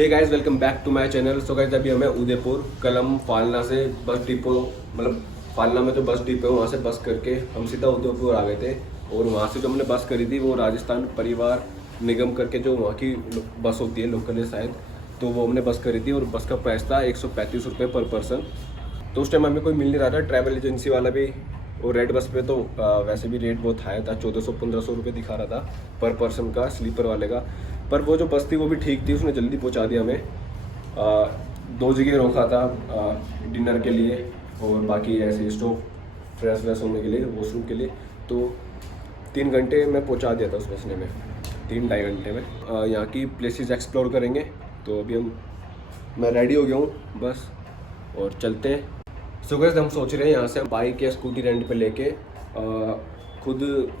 Hey guys welcome back to my channel. So guys अभी हमें उदयपुर कलम फालना से बस डिपो मतलब फालना में जो बस डिपो है वहाँ से बस करके हम सीधा उदयपुर आ गए थे। और वहाँ से जो हमने बस करी थी वो राजस्थान परिवार निगम करके जो वहाँ की बस होती है लोकल है शायद, तो वो हमने बस करी थी और बस का प्राइस था 135 रुपये पर पर्सन। तो उस टाइम हमें कोई मिल नहीं रहा था, ट्रैवल एजेंसी वाला भी। और रेड बस पे तो वैसे भी रेट बहुत हाई था, 1400-1500 रुपये दिखा रहा था पर पर्सन का, स्लीपर वाले का। पर वो जो बस थी वो भी ठीक थी, उसने जल्दी पहुंचा दिया हमें। 2 जगह रोका था डिनर के लिए और बाकी ऐसे स्टॉप फ्रेश व्रेश होने के लिए, वॉशरूम के लिए। तो 3 घंटे में पहुंचा दिया था उस बस ने में, 3-2.5 घंटे में। यहाँ की प्लेसेस एक्सप्लोर करेंगे। तो अभी मैं रेडी हो गया हूँ बस और चलते हैं। सो गाइस हम सोच रहे हैं यहाँ से हम बाइक या स्कूटी रेंट पे लेके खुद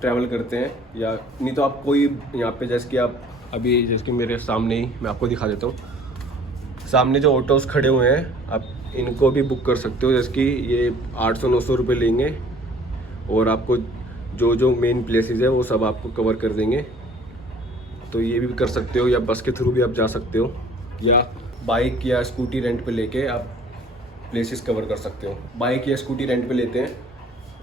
ट्रैवल करते हैं, या नहीं तो आप कोई यहाँ पे जैसे कि आप अभी जैसे कि मेरे सामने ही मैं आपको दिखा देता हूँ, सामने जो ऑटोज़ खड़े हुए हैं आप इनको भी बुक कर सकते हो। जैसे कि ये 800-900 रुपये लेंगे और आपको जो मेन प्लेसेस है वो सब आपको कवर कर देंगे। तो ये भी कर सकते हो, या बस के थ्रू भी आप जा सकते हो, या बाइक या स्कूटी रेंट पे लेके आप प्लेसेस कवर कर सकते हो। बाइक या स्कूटी रेंट पे लेते हैं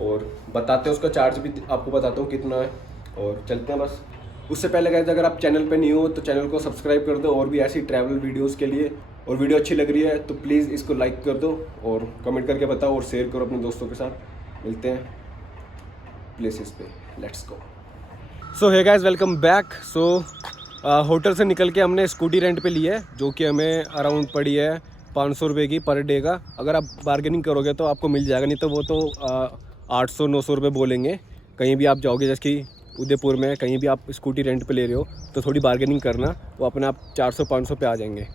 और बताते हैं उसका चार्ज भी आपको बताता हूँ कितना है, और चलते हैं बस। उससे पहले गाइस अगर आप चैनल पे न्यू हो तो चैनल को सब्सक्राइब कर दो और भी ऐसी ट्रैवल वीडियोस के लिए। और वीडियो अच्छी लग रही है तो प्लीज़ इसको लाइक कर दो और कमेंट करके बताओ और शेयर करो अपने दोस्तों के साथ। मिलते हैं प्लेसेस पे, let's go. So hey guys welcome back. So hotel से निकल के हमने स्कूटी रेंट पे ली है, जो कि हमें अराउंड पड़ी है 500 रुपये की पर डे का। अगर आप बार्गेनिंग करोगे तो आपको मिल जाएगा, नहीं तो वो तो 800-900 रुपये बोलेंगे। कहीं भी आप जाओगे जैसे कि उदयपुर में कहीं भी आप स्कूटी रेंट पे ले रहे हो तो थोड़ी बार्गेनिंग करना, वो अपने आप 400-500 पे आ जाएंगे।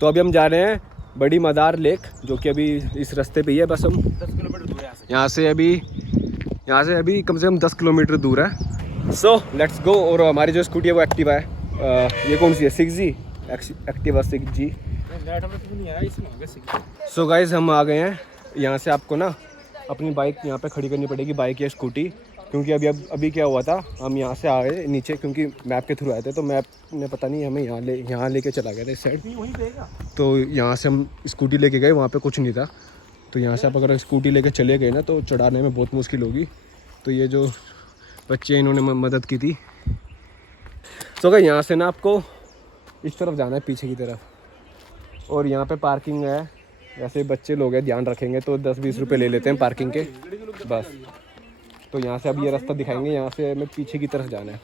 तो अभी हम जा रहे हैं बड़ी मदार लेक, जो कि अभी इस रास्ते पे ही है। बस हम 10 किलोमीटर दूर है यहाँ से अभी कम से कम 10 किलोमीटर दूर है। So let's go. और हमारी जो स्कूटी है वो एक्टिवा है। ये कौन सी है? 6G Activa 6G। So guys हम आ गए हैं। यहाँ से आपको ना अपनी बाइक यहाँ पे खड़ी करनी पड़ेगी, बाइक या स्कूटी, क्योंकि अभी क्या हुआ था, हम यहाँ से आ गए नीचे क्योंकि मैप के थ्रू आए थे, तो मैप ने पता नहीं हमें यहाँ लेके चला गया था इस साइड। तो यहाँ से हम स्कूटी लेके गए, वहाँ पे कुछ नहीं था। तो यहाँ से आप अगर स्कूटी लेके चले गए ना तो चढ़ाने में बहुत मुश्किल होगी। तो ये जो बच्चे इन्होंने मदद की थी। तो अगर यहाँ से ना आपको इस तरफ जाना है, पीछे की तरफ, और यहाँ पे पार्किंग है। वैसे बच्चे लोग हैं, ध्यान रखेंगे तो 10-20 रुपये ले लेते हैं पार्किंग के बस। तो यहाँ से अब ये रास्ता दिखाएंगे, यहाँ से हमें पीछे की तरफ जाना है।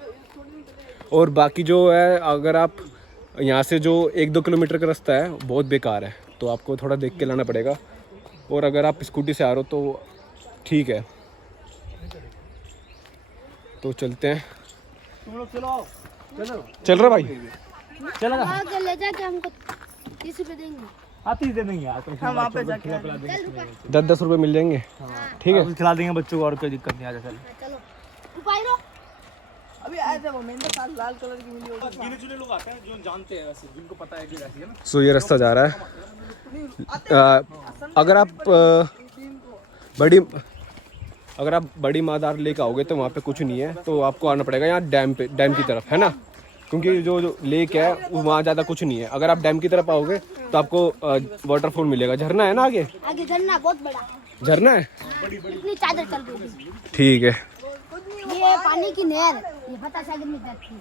और बाकी जो है, अगर आप यहाँ से जो 1-2 किलोमीटर का रास्ता है बहुत बेकार है, तो आपको थोड़ा देख के लाना पड़ेगा। और अगर आप स्कूटी से आ रहे हो तो ठीक है। तो चलते हैं। चल रहा भाई, चलेगा। ले जाके हमको 30 रुपये देंगे। हाँ 30 दे देंगे यार, हम वहाँ पे जाके 10-10 रुपये मिल जाएंगे। ठीक है, खिला देंगे बच्चों को, और कोई दिक्कत नहीं। आ चल चलो उपाय रो। अभी आए थे वो मेरे साथ लाल कलर की मिली होगी। गिने चुने लोग आते हैं जो जानते हैं, वैसे जिनको पता है कि ऐसी है ना। सो ये रास्ता जा रहा है। अगर आप बड़ी मादार लेक आओगे तो वहाँ पे कुछ नहीं है, तो आपको आना पड़ेगा यहाँ डैम की तरफ, है ना, क्योंकि जो लेक है वहाँ ज़्यादा कुछ नहीं है। अगर आप डैम की तरफ आओगे तो आपको वाटरफॉल मिलेगा, झरना है ना आगे झरना बहुत बड़ा झरना है। इतनी चादर चल रही है। ठीक है, ये पानी की नहर, ये फतेह सागर में जाती है।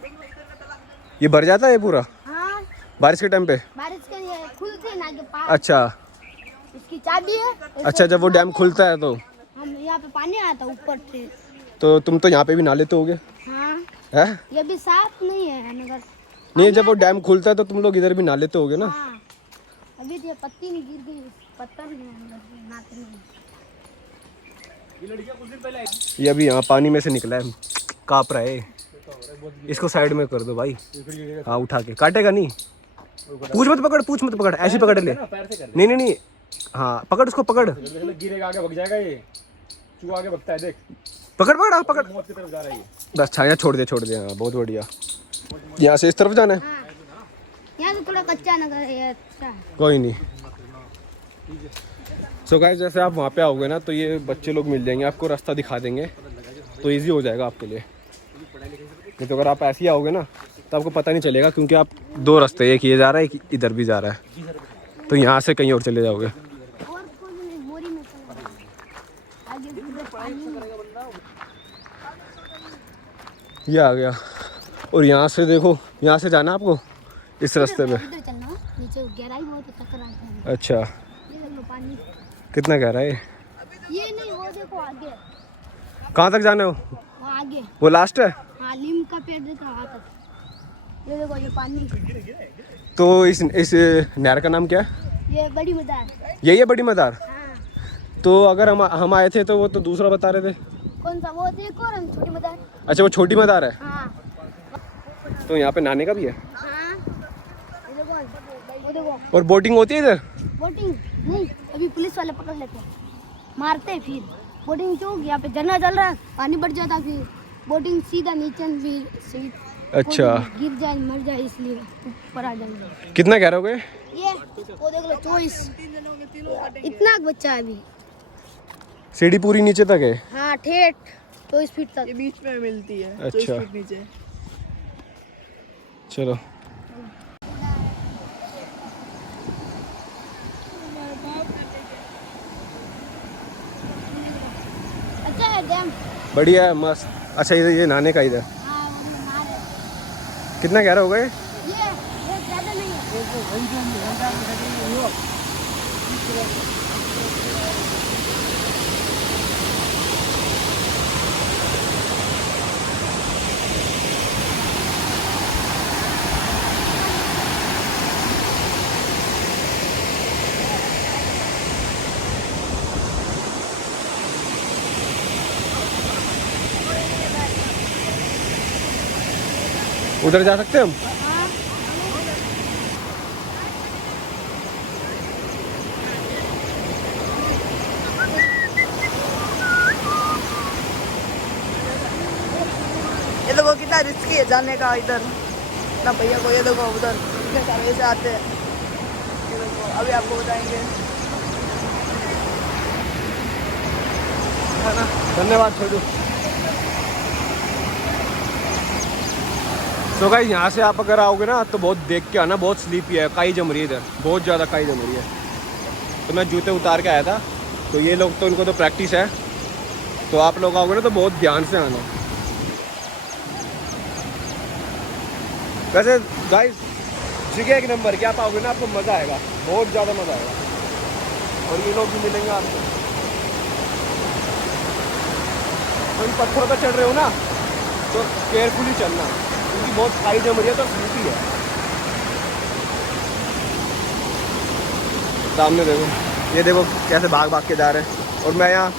ये भर जाता है पूरा हाँ, बारिश के टाइम पे। बारिश के लिए खुलते हैं ना के पास। अच्छा इसकी चाबी है। अच्छा, जब वो डैम खुलता है तो हम यहाँ पे पानी आता ऊपर से। तो तुम तो यहाँ पे भी नहा लेते होगे, हाँ, है? ये भी साफ नहीं है मगर नहीं, जब वो डैम खुलता है तो तुम लोग इधर भी नहा लेते होगे ना। हाँ, अभी तो ये पत्ती नहीं गिर गई, पत्थर नहीं है, नाते नहीं। ये अभी यहाँ पानी में से निकला है, काँप रहा है। इसको साइड में कर दो भाई। हाँ उठा के, काटेगा नहीं। पूछ मत पकड़, ऐसे पकड़ ले। नहीं, हाँ पकड़, उसको पकड़। गिरेगा आगे भग जाएगा, ये चूहा आगे भगता है, देख। पकड़ मौत की तरफ जा रहा है ये। बस छाया छोड़ दे। हाँ बहुत बढ़िया। यहाँ से इस तरफ जाना है। हाँ, यहाँ तो थोड़ा कच्चा नगर है, अच्छा है। कोई नहीं। सो गाइस जैसे आप वहाँ पे आओगे ना तो ये बच्चे लोग मिल जाएंगे, आपको रास्ता दिखा देंगे, तो इजी हो जाएगा आपके लिए। नहीं तो अगर आप ऐसे ही आओगे ना तो आपको पता नहीं चलेगा, क्योंकि आप दो रास्ते, एक ये जा रहा है एक इधर भी जा रहा है, तो यहाँ से कहीं और चले जाओगे। ये आ गया, और यहाँ से देखो, यहाँ से जाना आपको इस रास्ते पे। इधर चलना, नीचे गहराई बहुत है, टक्कर आते हैं। अच्छा, ये देख लो पानी, कितना गहरा है? ये नहीं, वो देखो आगे, कहाँ तक जाना है वो? वहाँ आगे, वो लास्ट है? हाँ नीम का पेड़ देख रहा वहाँ तक। ये देखो ये पानी, तो इस नहर का नाम क्या है? ये बड़ी मदार। यही है बड़ी मदार? हाँ। तो अगर हम आए थे तो वो तो दूसरा बता रहे थे। कौन सा? वो देखो और छोटी मदार। अच्छा, वो छोटी मदार है। हाँ तो यहाँ पे नहाने का भी है? हाँ, ये देखो, वो देखो। और बोटिंग होती है इधर? बोटिंग नहीं, अभी पुलिस वाले पकड़ लेते हैं, मारते हैं फिर। बोटिंग क्यों? यहाँ पे झरना चल रहा है, पानी बढ़ जाता, फिर बोटिंग सीधा नीचे, फिर सीट अच्छा, गिर जाए मर जाए, इसलिए ऊपर आ जाएंगे। कितना गहरा हो गए? ये वो देख लो, 24 इतना बच्चा है अभी। सीढ़ी पूरी नीचे तक है? हाँ ठेठ 24 फीट तक। ये बीच में मिलती है। अच्छा। 24 फीट नीचे। चलो। अच्छा है डैम। बढ़िया है, मस्त। अच्छा, ये नहाने का इधर हाँ वो नहा रहे। कितना गहरा हो गए? ये ज़्यादा नहीं है। उधर जा सकते हैं हम? हाँ ये देखो कितना रिस्की है जाने का इधर ना भैया को। ये देखो उधर कितने सारे से आते हैं। ये देखो अभी आपको बताएंगे, है ना। धन्यवाद छोटू। तो गाइस, यहाँ से आप अगर आओगे ना तो बहुत देख के आना, बहुत स्लीपी है, काई जम रही है इधर, बहुत ज़्यादा काई जम रही है। तो मैं जूते उतार के आया था, तो ये लोग तो उनको तो प्रैक्टिस है, तो आप लोग आओगे ना तो बहुत ध्यान से आना। वैसे गाइस जगह एक नंबर, क्या पाओगे ना, आपको मज़ा आएगा, बहुत ज़्यादा मज़ा आएगा। और ये लोग भी मिलेंगे आपको। तो इन पत्थरों पर चढ़ रहे हो ना तो केयरफुली चलना, क्योंकि बहुत खाई जम रही है, तो स्लीपी है। सामने देखो, ये देखो कैसे भाग भाग के जा रहे हैं, और मैं यहाँ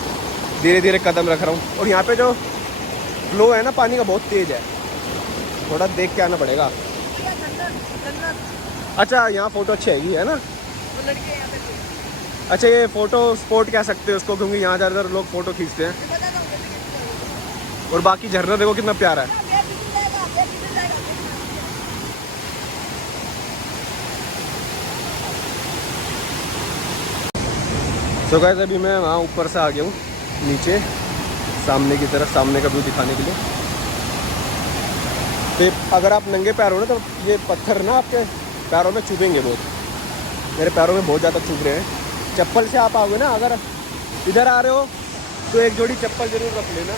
धीरे धीरे कदम रख रहा हूँ। और यहाँ पे जो फ्लो है ना पानी का, बहुत तेज़ है, थोड़ा देख के आना पड़ेगा। अच्छा, यहाँ फ़ोटो अच्छी आएगी, है ना? वो लड़के यहाँ पे कोई। अच्छा, ये फ़ोटो स्पॉट कह सकते हैं उसको, क्योंकि यहाँ ज़्यादातर लोग फ़ोटो खींचते हैं। बताता हूँ कैसे कैसे और बाकी झरना देखो कितना प्यारा है। तो गाइस, अभी मैं वहाँ ऊपर से आ गया हूँ नीचे, सामने की तरफ, सामने का व्यू दिखाने के लिए। तो अगर आप नंगे पैर हो ना तो ये पत्थर ना आपके पैरों में चुभेंगे बहुत। मेरे पैरों में बहुत ज़्यादा चुभ रहे हैं। चप्पल से आप आओगे ना, अगर इधर आ रहे हो तो एक जोड़ी चप्पल ज़रूर रख लेना।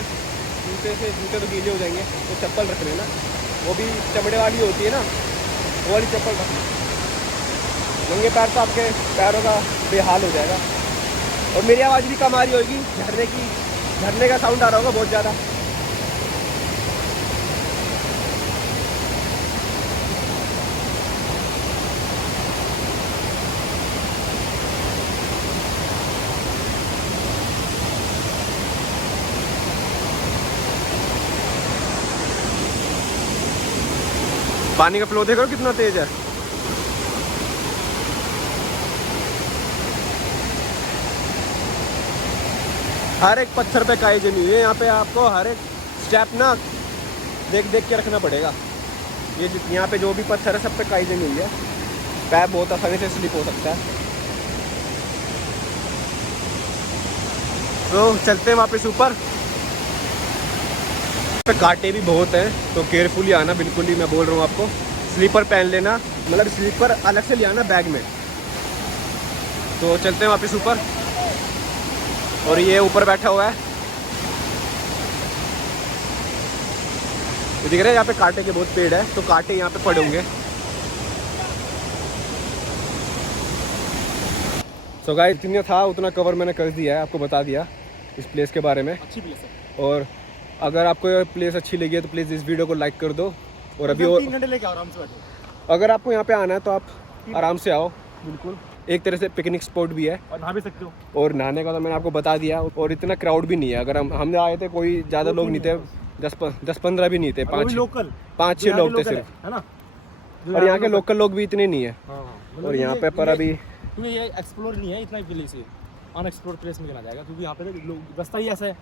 जूते तो गीले हो जाएंगे, तो चप्पल रख लेना, वो भी चमड़े वाली होती है ना, वो वाली चप्पल रख लेना। नंगे पैर तो आपके पैरों का बेहाल हो जाएगा। और मेरी आवाज़ भी कम आ रही होगी, झरने का साउंड आ रहा होगा बहुत ज़्यादा। पानी का फ्लो देखो कितना तेज है। हर एक पत्थर पे काई जमी हुई है यहाँ पे, आपको हर एक स्टेप ना देख देख के रखना पड़ेगा। ये यहाँ पे जो भी पत्थर है सब पे काई जमी हुई है, पैर बहुत आसानी से स्लिप हो सकता है। तो चलते हैं वापस ऊपर। पे कांटे भी बहुत हैं, तो केयरफुली आना, बिल्कुल ही मैं बोल रहा हूँ आपको। स्लीपर पहन लेना, मतलब स्लीपर अलग से ले आना बैग में। तो चलते हैं वापस ऊपर, और ये ऊपर बैठा हुआ है, ये दिख रहा है यहाँ पे कांटे के बहुत पेड़ है, तो कांटे यहाँ पे पड़े होंगे। सो गाइस जितना था उतना कवर मैंने कर दिया है, आपको बता दिया इस प्लेस के बारे में। अच्छी प्लेस है। और अगर आपको ये प्लेस अच्छी लगी है तो प्लीज़ इस वीडियो को लाइक कर दो। और अभी और 3 घंटे लेके आराम से बैठो। अगर आपको यहाँ पे आना है तो आप आराम से आओ, बिल्कुल एक तरह से पिकनिक स्पॉट भी है, और नहा भी सकते हो। और नहाने का तो मैंने आपको बता दिया। और इतना क्राउड भी नहीं है, अगर हम आए थे कोई ज़्यादा लोग नहीं थे, 10-15 भी नहीं थे, लोकल 5-6 लोग थे सिर्फ, है ना। और यहाँ के लोकल लोग भी इतने नहीं है। हाँ, और यहाँ पे पर अभी क्योंकि ये एक्सप्लोर नहीं है, इतना प्लेस है अनएक्सप्लोर्ड प्लेस में गिना जाएगा, क्योंकि यहाँ पे लोग रास्ता ही ऐसा है,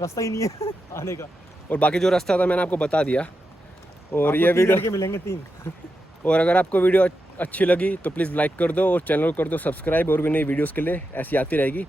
रास्ता ही नहीं है आने का। और बाकी जो रास्ता था मैंने आपको बता दिया। और आपको ये 3 वीडियो लड़के मिलेंगे 3। और अगर आपको वीडियो अच्छी लगी तो प्लीज़ लाइक कर दो और चैनल कर दो सब्सक्राइब, और भी नई वीडियोस के लिए ऐसी आती रहेगी।